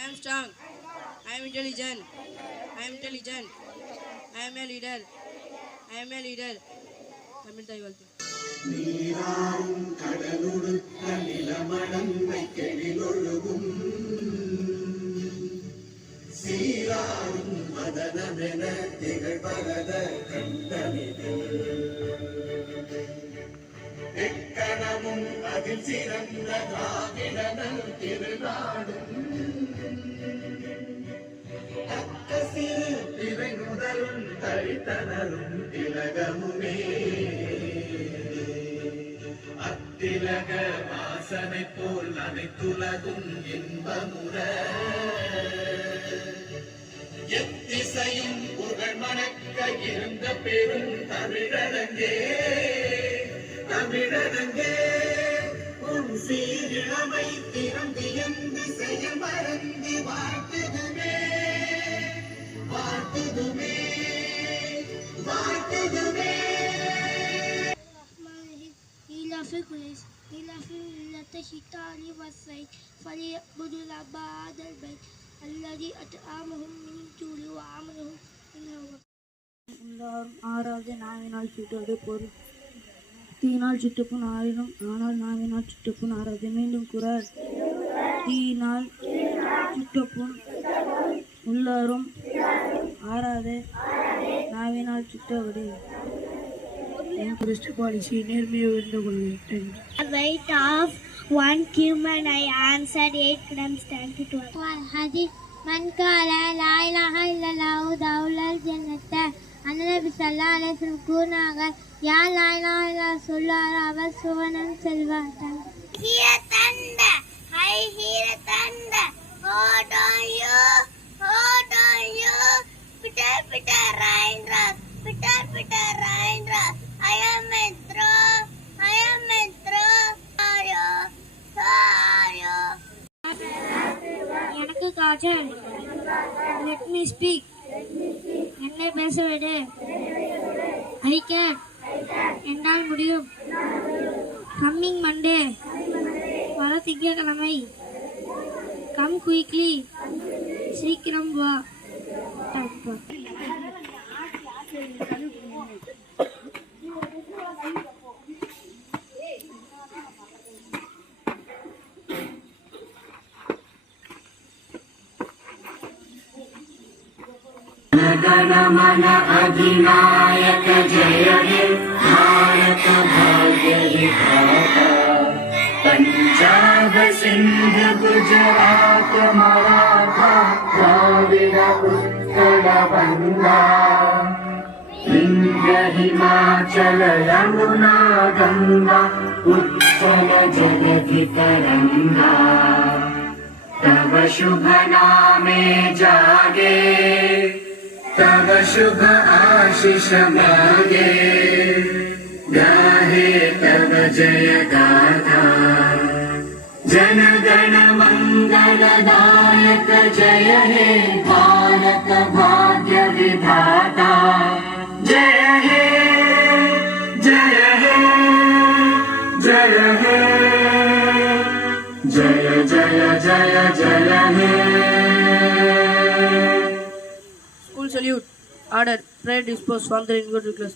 I am strong. I am intelligent. I am intelligent. I am a leader. I am a leader. Tamil தாய் வாழ்த்து. நீராறும் கடலுடுத்த நிலமடந்தை கெழிலொழுகும் சீராறும் மதனமென திகழ்பரத கண்டனிதில் எக்கணமும் அதில் சிறந்த திராவிடனல் திருநாடும் அக்க சிறு திரை முதலும் தரித்தனரும் திலகமுமே அத்திலக வாசனை போல் அனைத்துலகும் இன்பமுற எத்திசையும் புகழ் மணக்க இருந்த பெரும் தமிழரங்கே தமிழரங்கே உன் சீரிழமை திறந்து என் திசையில் மறந்து வாழ்த்துதுமே வாழ்த்துதுமே வாழ்த்துதுமே. في قريش إلى في ملة الشيطان والصيد فليعبدوا رب هذا البيت الذي أطعمهم من جوع وآمنهم من خوف. எல்லாரும் ஆறாவது நாவினால் சுட்டது பொருள் தீயினால் சுட்டப்புண் ஆயிரம் ஆனால் நாவினால் சுட்டப்புண் ஆறாது. மீண்டும் குரல் தீயினால் சுட்டப்புண் உள்ளாரும் ஆறாது நாவினால் சுட்டபடி. Policy நேர்மையை உயர்ந்து கொள்கிறேன். The weight of one human I answered 8 grams 10 to 12. Hadith Man qala la ilaha illallah daulal jannata Annabi sallallahu alaihi wasallam கூறினாங்க யா லா இலாஹா இல்லல்லாஹ் சொல்லார் அவர் சுவனம் செல்வார். Hear thunder, I hear thunder. Hold on you, Peter, Peter, raindrops, Peter, raindrops. I am a throw. எனக்கு காய்ச்சல். Let me speak. என்னை பேச விடு. I can. என்னால் முடியும். Coming Monday. வர திங்கட்கிழமை. Come quickly. சீக்கிரம் வா. गणमन अधिनायक जय हे भारत भाग्य विधाता पंजाब सिंध गुजरात मराठा द्राविड उत्कल बंगा विंध्य हिमाचल यमुना गंगा उत्कल जगति तरंगा तव शुभ नामे जागे तव शुभ आशीष मागे गाहे तव जय गाथा जन गण मंगलदायक जय हे भारत भाग्य विधाता जय हे जय हे जय हे जय जय जय जय हे. School salute. Order. Prayer disposed from the in good class.